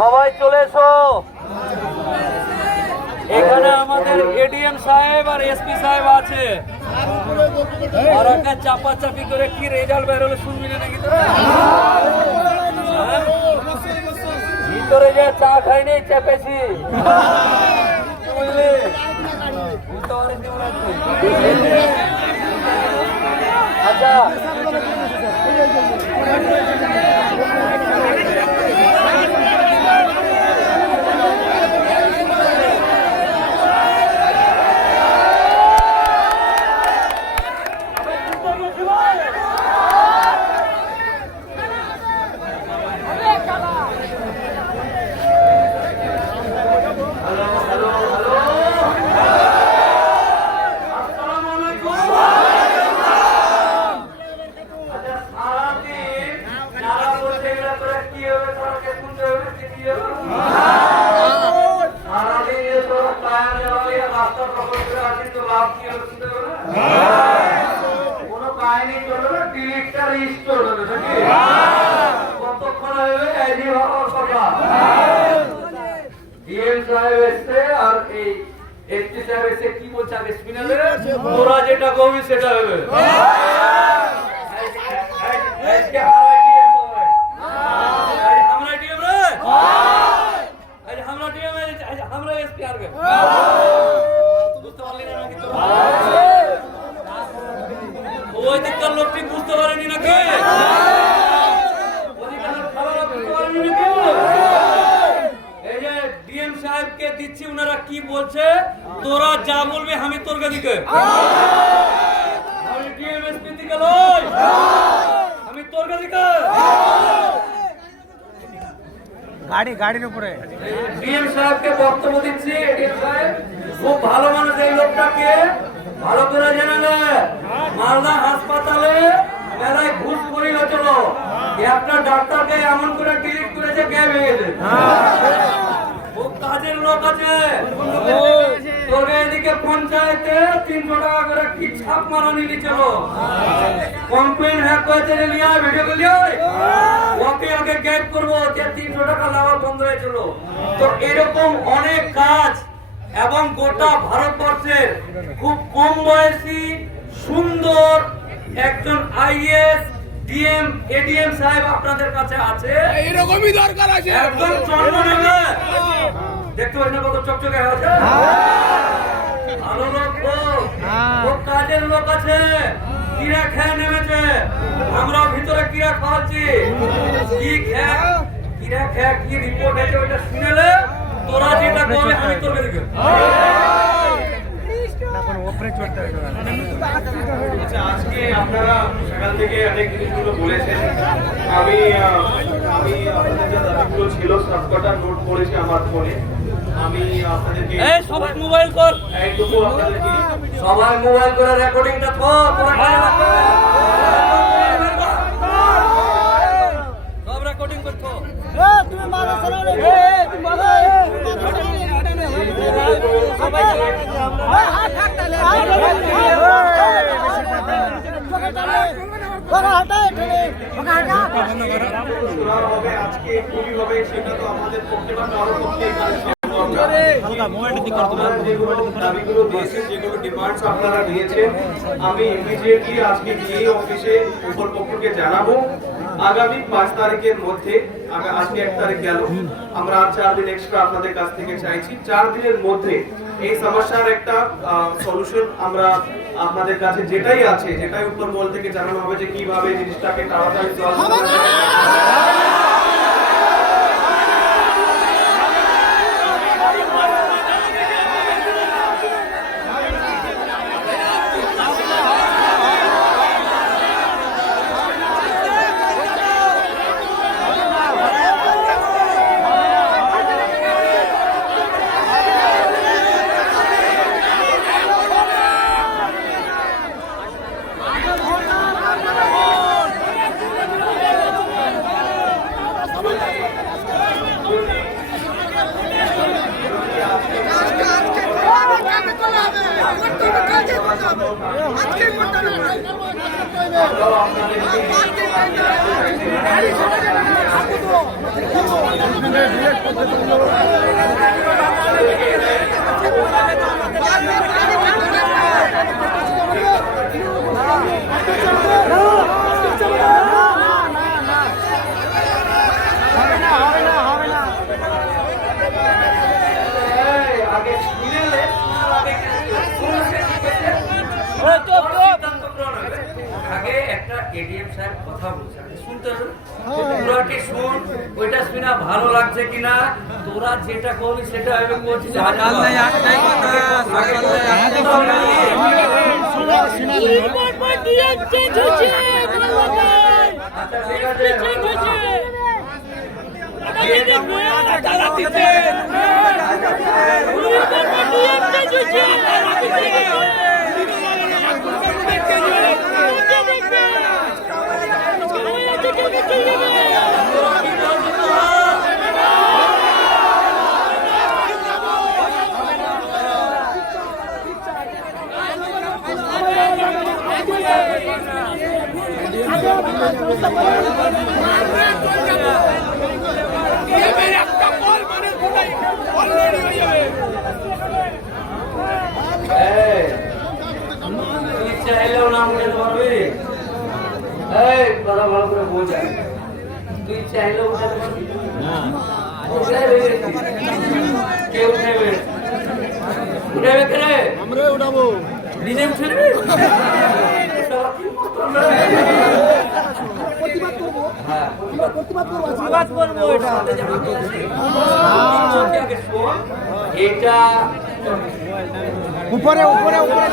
সবাই চলে এসো। এখানে আমাদের এডিএম সাহেব আর এসপি সাহেব আছে। আর একটা চাপাচাপি করে কি রেজাল্ট বের হলো শুনবি না নাকি তোরা? ভিতরে যে চা খাইনি চেপেছি, বুঝলি? বুঝতে পারিস আচ্ছা, কি বলছে আগে স্পিনারে তোরা যেটা করবি সেটা হবে। ওই দিককার লোক ঠিক বুঝতে পারেনি নাকি? এই যে ডিএম সাহেবকে দিচ্ছি, ওনারা কি বলছে, তোরা যা বলবে আমি তোর দিকে, আমি ডিএম এসপি দিকে লই, আমি তোর দিকে। গাড়ির উপরে ডিএম সাহেবকে বক্তব্য দিচ্ছি। ডিএম সাহেব খুব ভালো মানুষ, এই লোকটাকে ভালো করে জেনে নেয়। মালদা হাসপাতালে মেলায় ঘুষ করি হয়েছিল, একটা ডাক্তারকে এমন করে ডিলিট করেছে কে ভেঙেছে। খুব কাজের লোক আছে। তোকে এদিকে পঞ্চায়েতে 300 টাকা করে কি ছাপ মারা নিয়েছিল, কমপ্লেন হ্যাক করেছে ভিডিও গুলি, ওকে আগে গ্যাপ করবো যে 300 টাকা নেওয়া বন্ধ হয়েছিল। তো এরকম অনেক কাজ, এবং গোটা ভারতবর্ষের খুব কম বয়সী সুন্দর একজন আইএস ডিএম এডিএম সাহেব আপনাদের কাছে আছে। এইরকমই দরকার আছে, একদম চন্দ্রনগরে দেখতে পাচ্ছেন কত চকচকে আছে, ভালো লোক, খুব কাজের লোক আছে। কিরা খেয়ে নেমেছে, আমরা ভিতরে কিরা খাওয়াচ্ছি, কি কিরা খেয়ে কি রিপোর্ট আছে ওইটা শুনেলে তোরা যেটা করবে আমি তোর দিকে। আজকে আপনারা সকাল থেকে অনেক জিনিসগুলো বলেছেন, আমি আপনাদের যা দাবিগুলো ছিল সবকটা নোট করেছি আমার ফোনে। আমি আপনাদেরকে সবাই মোবাইল কর, এইটুকু আপনাদেরকে সবাই মোবাইল করে রেকর্ডিংটা কর, তোরা কাজ রাখবে সব রেকর্ডিং করছো। তুমি মারা চলো রে, তুমি মারা সবাই আজকে খুবই হবে সেটা তো আমাদের পক্ষে বা কারোর পক্ষে দাবিগুলো দিয়েছেন, যেগুলো ডিমান্ডস আপনারা দিয়েছেন, আমি ইমিডিয়েটলি আজকে গিয়ে অফিসে উপর পক্ষকে জানাবো। আগামী 5 তারিখের মধ্যে, আজকে 1 তারিখ গেল, আমরা আর 4 দিন এক্সট্রা আপনাদের কাছ থেকে চাইছি। 4 দিনের মধ্যে এই সমস্যার একটা সলিউশন আমরা আপনাদের কাছে যেটাই আছে, যেটাই উপর মহল থেকে জানানো হবে যে কিভাবে জিনিসটাকে তাড়াতাড়ি সলভ করা যায়। আগে শুনে নে, আগে আগে একটা এডিএম সাহেব কথা বলছে শুনতে হবে পুরাটি শুন ওইটা শুনে ভালো লাগছে কিনা তোরা যেটা করবি সেটা আমি করছি চাইলেও নাম উঠাতে পারবি এই কথা ভালো করে বোঝা তুই চাইলেও উঠাতে পারবি কে উঠাবে উঠাবে কে রে আমরা উঠাবো নিজে উঠবি উপরে উপরে উপরে